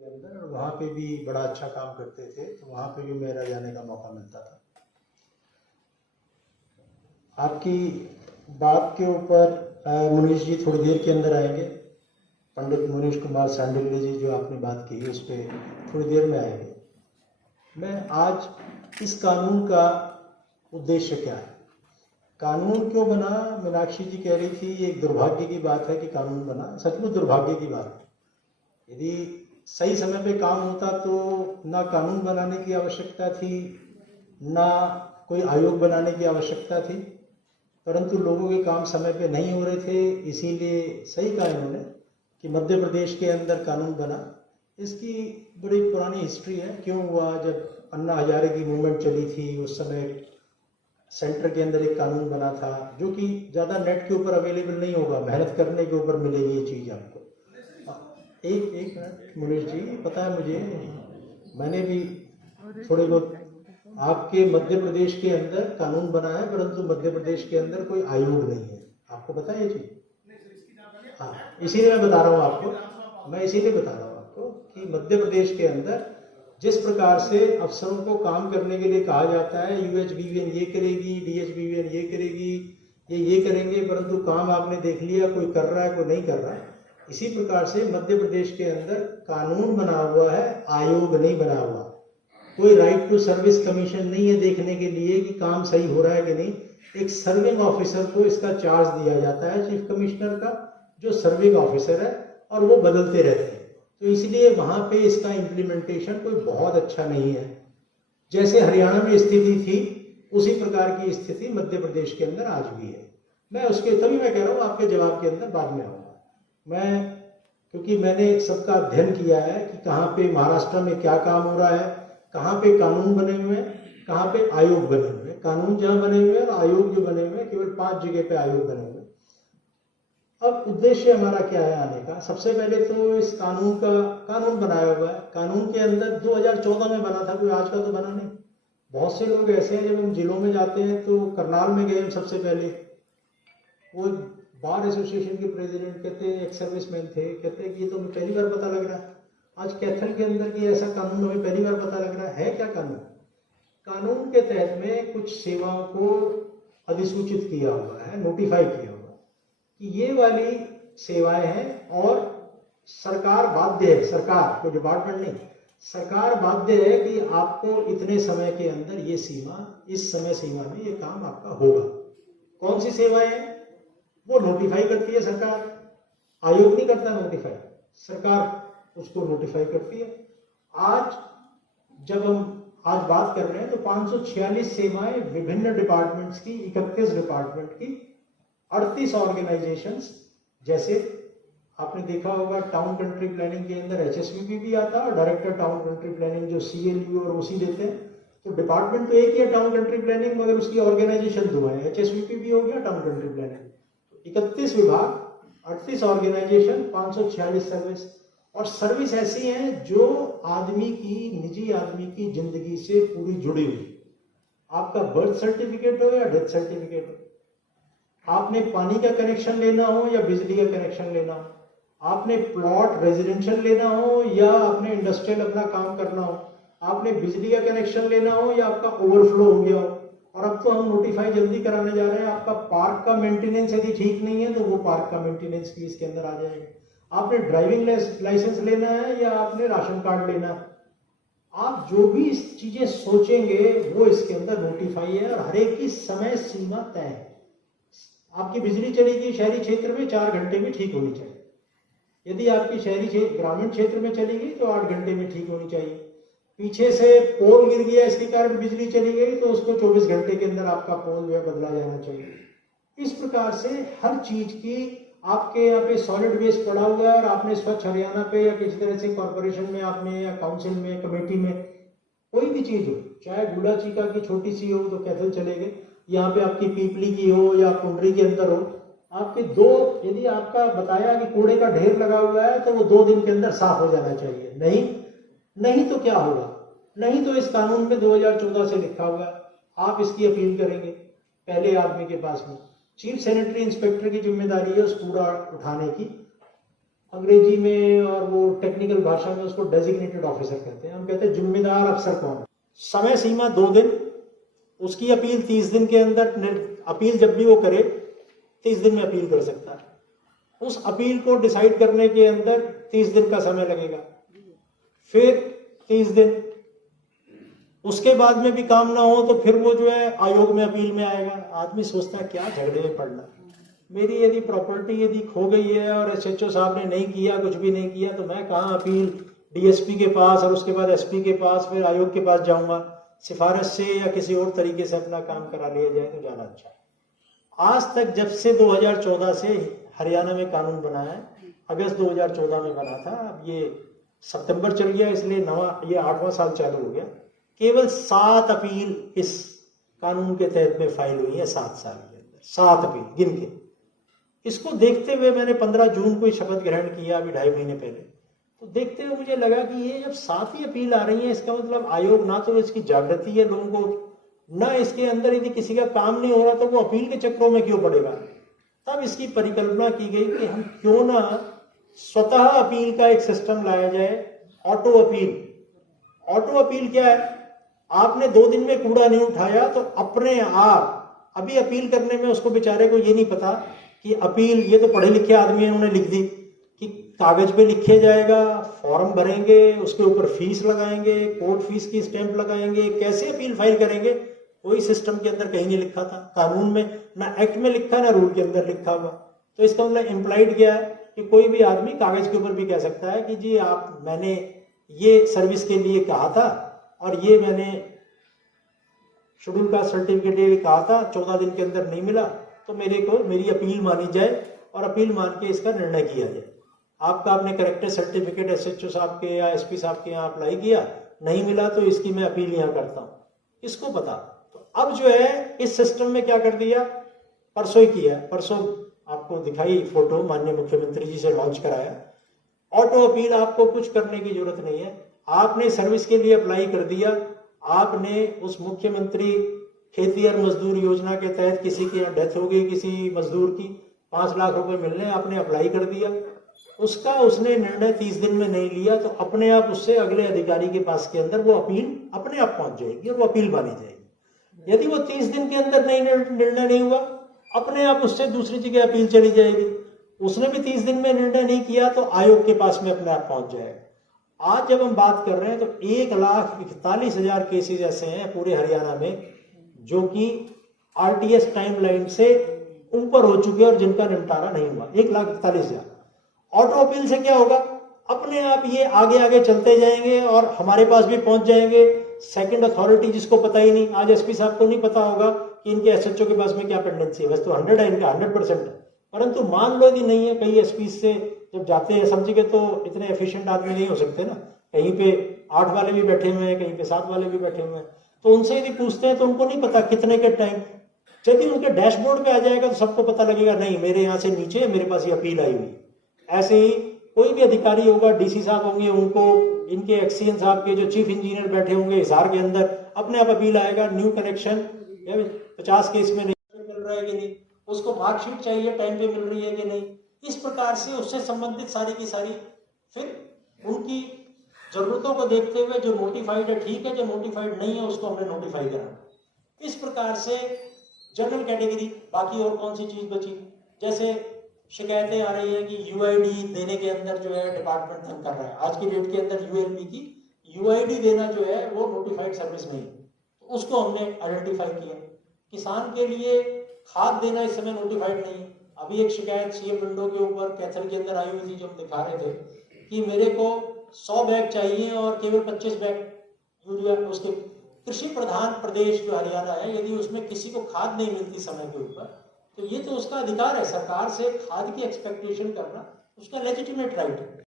के अंदर, और वहाँ पे भी बड़ा अच्छा काम करते थे, तो वहाँ पे भी मेरा जाने का मौका मिलता था। आपकी बात के ऊपर मुनीश जी थोड़ी देर के अंदर आएंगे। पंडित मुनीश कुमार सांडिल्य जी, जो आपने बात की उस पर थोड़ी देर में आएंगे। मैं आज इस कानून का उद्देश्य क्या है, कानून क्यों बना, मीनाक्षी जी कह रही थी ये एक दुर्भाग्य की बात है कि कानून बना। सचमुच दुर्भाग्य की बात है। यदि सही समय पे काम होता तो ना कानून बनाने की आवश्यकता थी, ना कोई आयोग बनाने की आवश्यकता थी, परंतु लोगों के काम समय पे नहीं हो रहे थे, इसीलिए सही कहा इन्होंने कि मध्य प्रदेश के अंदर कानून बना। इसकी बड़ी पुरानी हिस्ट्री है। क्यों हुआ, जब अन्ना हजारे की मूवमेंट चली थी उस समय सेंटर के अंदर एक कानून बना था, जो कि ज़्यादा नेट के ऊपर अवेलेबल नहीं होगा, मेहनत करने के ऊपर मिलेगी ये चीज़ आपको। एक मिनट मुनीश जी, पता है मुझे, मैंने भी थोड़े बहुत, आपके मध्य प्रदेश के अंदर कानून बना है, परंतु मध्य प्रदेश के अंदर कोई आयोग नहीं है, आपको पता है ये चीज? हाँ, इसीलिए मैं बता रहा हूँ आपको, मैं इसीलिए बता रहा हूँ आपको कि मध्य प्रदेश के अंदर जिस प्रकार से अफसरों को काम करने के लिए कहा जाता है, यूएचबीवीएन ये करेगी, डीएचबीवीएन ये करेगी, ये करेंगे, परंतु काम आपने देख लिया कोई कर रहा है कोई नहीं कर रहा है। इसी प्रकार से मध्य प्रदेश के अंदर कानून बना हुआ है, आयोग नहीं बना हुआ। कोई राइट टू सर्विस कमीशन नहीं है देखने के लिए कि काम सही हो रहा है कि नहीं। एक सर्विंग ऑफिसर को इसका चार्ज दिया जाता है, चीफ कमिश्नर का, जो सर्विंग ऑफिसर है, और वो बदलते रहते हैं। तो इसलिए वहां पे इसका इम्प्लीमेंटेशन कोई बहुत अच्छा नहीं है। जैसे हरियाणा में स्थिति थी उसी प्रकार की स्थिति मध्य प्रदेश के अंदर आज भी है। मैं उसके तभी मैं कह रहा हूँ आपके जवाब के अंदर बाद में आऊँगा मैं, क्योंकि मैंने सबका अध्ययन किया है कि कहाँ पे महाराष्ट्र में क्या काम हो रहा है, कहाँ पे कानून बने हुए हैं, कहाँ पे आयोग बने हुए हैं। कानून जहाँ बने हुए हैं और आयोग जो बने हुए हैं, केवल 5 जगह पे आयोग बने हुए हैं। अब उद्देश्य हमारा क्या है आने का? सबसे पहले तो इस कानून बनाया हुआ है। कानून के अंदर 2014 में बना था, कोई आज का तो बना नहीं। बहुत से लोग ऐसे हैं, जब हम जिलों में जाते हैं तो करनाल में गए हम सबसे पहले, वो बार एसोसिएशन के प्रेसिडेंट कहते हैं, एक्स सर्विसमैन थे, कहते हैं कि ये तो हमें पहली बार पता लग रहा है आज कैथल के अंदर कि ऐसा कानून हमें पहली बार पता लग रहा है। क्या कानून? कानून के तहत में कुछ सेवाओं को अधिसूचित किया हुआ है, नोटिफाई किया हुआ है कि ये वाली सेवाएं हैं, और सरकार बाध्य है, सरकार कोई डिपार्टमेंट नहीं, सरकार बाध्य है कि आपको इतने समय के अंदर ये सीमा, इस समय सीमा में ये काम आपका होगा। कौन सी सेवाएं हैं? वो नोटिफाई करती है सरकार, आयोग नहीं करता नोटिफाई, सरकार उसको नोटिफाई करती है। आज जब हम आज बात कर रहे हैं तो 546 सेवाएं विभिन्न डिपार्टमेंट्स की, 31 डिपार्टमेंट की, 38 ऑर्गेनाइजेशंस, जैसे आपने देखा होगा टाउन कंट्री प्लानिंग के अंदर एचएसवीपी भी आता है, और डायरेक्टर टाउन कंट्री प्लानिंग जो सीएलयू और ओसी देते हैं। तो डिपार्टमेंट तो एक ही है टाउन कंट्री प्लानिंग, मगर उसकी ऑर्गेनाइजेशन दो है, एचएसवीपी भी हो गया, टाउन कंट्री प्लानिंग। 31 विभाग, 38 ऑर्गेनाइजेशन, 546 सर्विस। और सर्विस ऐसी हैं जो आदमी की, निजी आदमी की जिंदगी से पूरी जुड़ी हुई। आपका बर्थ सर्टिफिकेट हो या डेथ सर्टिफिकेट हो, आपने पानी का कनेक्शन लेना हो या बिजली का कनेक्शन लेना हो, आपने प्लॉट रेजिडेंशियल लेना हो या आपने इंडस्ट्रियल अपना काम करना हो, आपने बिजली का कनेक्शन लेना हो या आपका ओवरफ्लो हो गया हो। और अब तो हम नोटिफाई जल्दी कराने जा रहे हैं, आपका पार्क का मेंटेनेंस यदि ठीक नहीं है तो वो पार्क का मेंटेनेंस भी इसके अंदर आ जाएगा। आपने ड्राइविंग लाइसेंस लेना है या आपने राशन कार्ड लेना है, आप जो भी चीजें सोचेंगे वो इसके अंदर नोटिफाई है, और हर एक की समय सीमा तय है। आपकी बिजली चलेगी शहरी क्षेत्र में 4 घंटे में ठीक होनी चाहिए, यदि आपकी शहरी क्षेत्र, ग्रामीण क्षेत्र में चलेगी तो 8 घंटे में ठीक होनी चाहिए। पीछे से पोल गिर गया इसके कारण बिजली चली गई तो उसको 24 घंटे के अंदर आपका पोल जो है बदला जाना चाहिए। इस प्रकार से हर चीज की, आपके यहाँ पे सॉलिड वेस्ट पड़ा हुआ है और आपने स्वच्छ हरियाणा पे या किसी तरह से कॉर्पोरेशन में आपने, या काउंसिल में, कमेटी में, कोई भी चीज हो, चाहे गुला चीका की छोटी सी हो तो कैथल चलेगी, यहाँ पे आपकी पीपली की हो या कुंडरी के अंदर हो, आपके यदि आपका बताया कि कूड़े का ढेर लगा हुआ है तो वो 2 दिन के अंदर साफ हो जाना चाहिए। नहीं तो क्या होगा? नहीं तो इस कानून में 2014 से लिखा हुआ है, आप इसकी अपील करेंगे पहले आदमी के पास में। चीफ सैनिटरी इंस्पेक्टर की जिम्मेदारी है उस कूड़ा उठाने की, अंग्रेजी में और वो टेक्निकल भाषा में उसको डेजिग्नेटेड ऑफिसर कहते हैं। हम कहते हैं जिम्मेदार अफसर कौन है। समय सीमा 2 दिन, उसकी अपील 30 दिन के अंदर, अपील जब भी वो करे 30 दिन में अपील कर सकता है। उस अपील को डिसाइड करने के अंदर 30 दिन का समय लगेगा, फिर 30 दिन, उसके बाद में भी काम ना हो तो फिर वो जो है आयोग में अपील में आएगा। आदमी सोचता है क्या झगड़े में पड़ना, मेरी यदि प्रॉपर्टी यदि खो गई है और एसएचओ साहब ने नहीं किया, कुछ भी नहीं किया, तो मैं कहाँ अपील डीएसपी के पास और उसके बाद एसपी के पास, फिर आयोग के पास जाऊंगा। सिफारिश से या किसी और तरीके से अपना काम करा लिया जाए तो ज्यादा अच्छा है। आज तक जब से 2014 से हरियाणा में कानून बना है, अगस्त 2014 में बना था, अब ये सितंबर चल गया, इसलिए ये 8वां साल चालू हो गया। केवल 7 अपील इस कानून के तहत में फाइल हुई है 7 साल के अंदर, 7 अपील गिन के। इसको देखते हुए मैंने 15 जून को शपथ ग्रहण किया, अभी 2.5 महीने पहले। तो देखते हुए मुझे लगा कि ये जब 7 ही अपील आ रही है, इसका मतलब आयोग ना तो इसकी जागृति है लोगों को, ना इसके अंदर यदि किसी का काम नहीं हो रहा तो वो अपील के चक्रों में क्यों पड़ेगा। तब इसकी परिकल्पना की गई कि हम क्यों ना स्वतः अपील का एक सिस्टम लाया जाए, ऑटो अपील। ऑटो अपील क्या है, आपने 2 दिन में कूड़ा नहीं उठाया तो अपने आप अभी अपील करने में उसको बेचारे को ये नहीं पता कि अपील, ये तो पढ़े लिखे आदमी है, उन्होंने लिख दी कि कागज पे लिखे जाएगा, फॉर्म भरेंगे, उसके ऊपर फीस लगाएंगे, कोर्ट फीस की स्टैंप लगाएंगे, कैसे अपील फाइल करेंगे। कोई सिस्टम के अंदर कहीं नहीं लिखा था, कानून में ना एक्ट में लिखा ना रूल के अंदर लिखा हुआ। तो इसका मतलब इम्प्लाइड क्या है कि कोई भी आदमी कागज के ऊपर भी कह सकता है कि जी आप, मैंने ये सर्विस के लिए कहा था और ये मैंने शेड्यूल कास्ट सर्टिफिकेट ये कहा था, 14 दिन के अंदर नहीं मिला तो मेरे को मेरी अपील मानी जाए और अपील मान के इसका निर्णय किया जाए। आपका आपने करेक्टर सर्टिफिकेट एसएचओ साहब के या एसपी साहब के यहाँ अप्लाई किया, नहीं मिला तो इसकी मैं अपील यहाँ करता हूँ, इसको बता। तो अब जो है इस सिस्टम में क्या कर दिया, परसों ही किया, परसों आपको दिखाई फोटो, माननीय मुख्यमंत्री जी से लॉन्च कराया। ऑटो अपील, आपको कुछ करने की जरूरत नहीं है, आपने सर्विस के लिए अप्लाई कर दिया, आपने उस मुख्यमंत्री खेती और मजदूर योजना के तहत किसी की यहाँ डेथ हो गई, किसी मजदूर की 5 लाख रुपए मिलने, आपने अप्लाई कर दिया, उसका उसने निर्णय 30 दिन में नहीं लिया तो अपने आप उससे अगले अधिकारी के पास के अंदर वो अपील अपने आप पहुंच जाएगी और वो अपील मानी जाएगी। यदि वो 30 दिन के अंदर निर्णय नहीं हुआ, अपने आप उससे दूसरी जगह अपील चली जाएगी। उसने भी 30 दिन में निर्णय नहीं किया तो आयोग के पास में अपने आप पहुंच जाएगा। आज जब हम बात कर रहे हैं तो 1,41,000 केसेस ऐसे हैं पूरे हरियाणा में जो कि आरटीएस टाइमलाइन से ऊपर हो चुके हैं और जिनका निपटारा नहीं हुआ। 1,41,000। ऑटो अपील से क्या होगा, अपने आप ये आगे आगे चलते जाएंगे और हमारे पास भी पहुंच जाएंगे। सेकंड अथॉरिटी जिसको पता ही नहीं, आज एसपी साहब को नहीं पता होगा कि इनके एसएचओ के पास में क्या पेंडेंसी है, वैसे तो 100 है इनका, 100% है, परंतु मान लो यदि नहीं है, कई एसपी से जब जाते हैं समझिए तो इतने एफिशिएंट आदमी नहीं हो सकते ना, कहीं पे 8 वाले भी बैठे हुए हैं, कहीं पे 7 वाले भी बैठे हुए हैं, तो उनसे यदि पूछते हैं तो उनको नहीं पता कितने के टाइम, यदि उनके डैशबोर्ड पे आ जाएगा तो सबको पता लगेगा नहीं मेरे यहाँ से नीचे मेरे पास ये अपील आई हुई। ऐसे ही कोई भी अधिकारी होगा, डीसी साहब होंगे, उनको इनके एक्सीएन साहब के जो चीफ इंजीनियर बैठे होंगे हिसार के अंदर, अपने आप अपील आएगा, न्यू कनेक्शन 50 केस में नहीं मिल रहा है कि नहीं, उसको मार्कशीट चाहिए टाइम पे मिल रही है कि नहीं, इस प्रकार से उससे संबंधित सारी की सारी, फिर उनकी जरूरतों को देखते हुए जो नोटिफाइड है ठीक है, जो नोटिफाइड नहीं है उसको हमने नोटिफाई करना। इस प्रकार से जनरल कैटेगरी, बाकी और कौन सी चीज बची, जैसे शिकायतें आ रही है कि यूआईडी देने के अंदर जो है डिपार्टमेंट तंग कर रहा है। आज की डेट के अंदर यूएलपी की यूआईडी देना जो है वो नोटिफाइड सर्विस नहीं है, तो उसको हमने आइडेंटिफाई किया। किसान के लिए खाद देना इस समय नोटिफाइड नहीं है। अभी एक शिकायत सीएम विंडो के ऊपर कैथल के अंदर आई हुई थी जो हम दिखा रहे थे कि मेरे को 100 बैग चाहिए और केवल 25 बैग यूरिया। उसके कृषि प्रधान प्रदेश जो हरियाणा है, यदि उसमें किसी को खाद नहीं मिलती समय के ऊपर, तो ये तो उसका अधिकार है, सरकार से खाद की एक्सपेक्टेशन करना उसका लेजिटिमेट राइट है।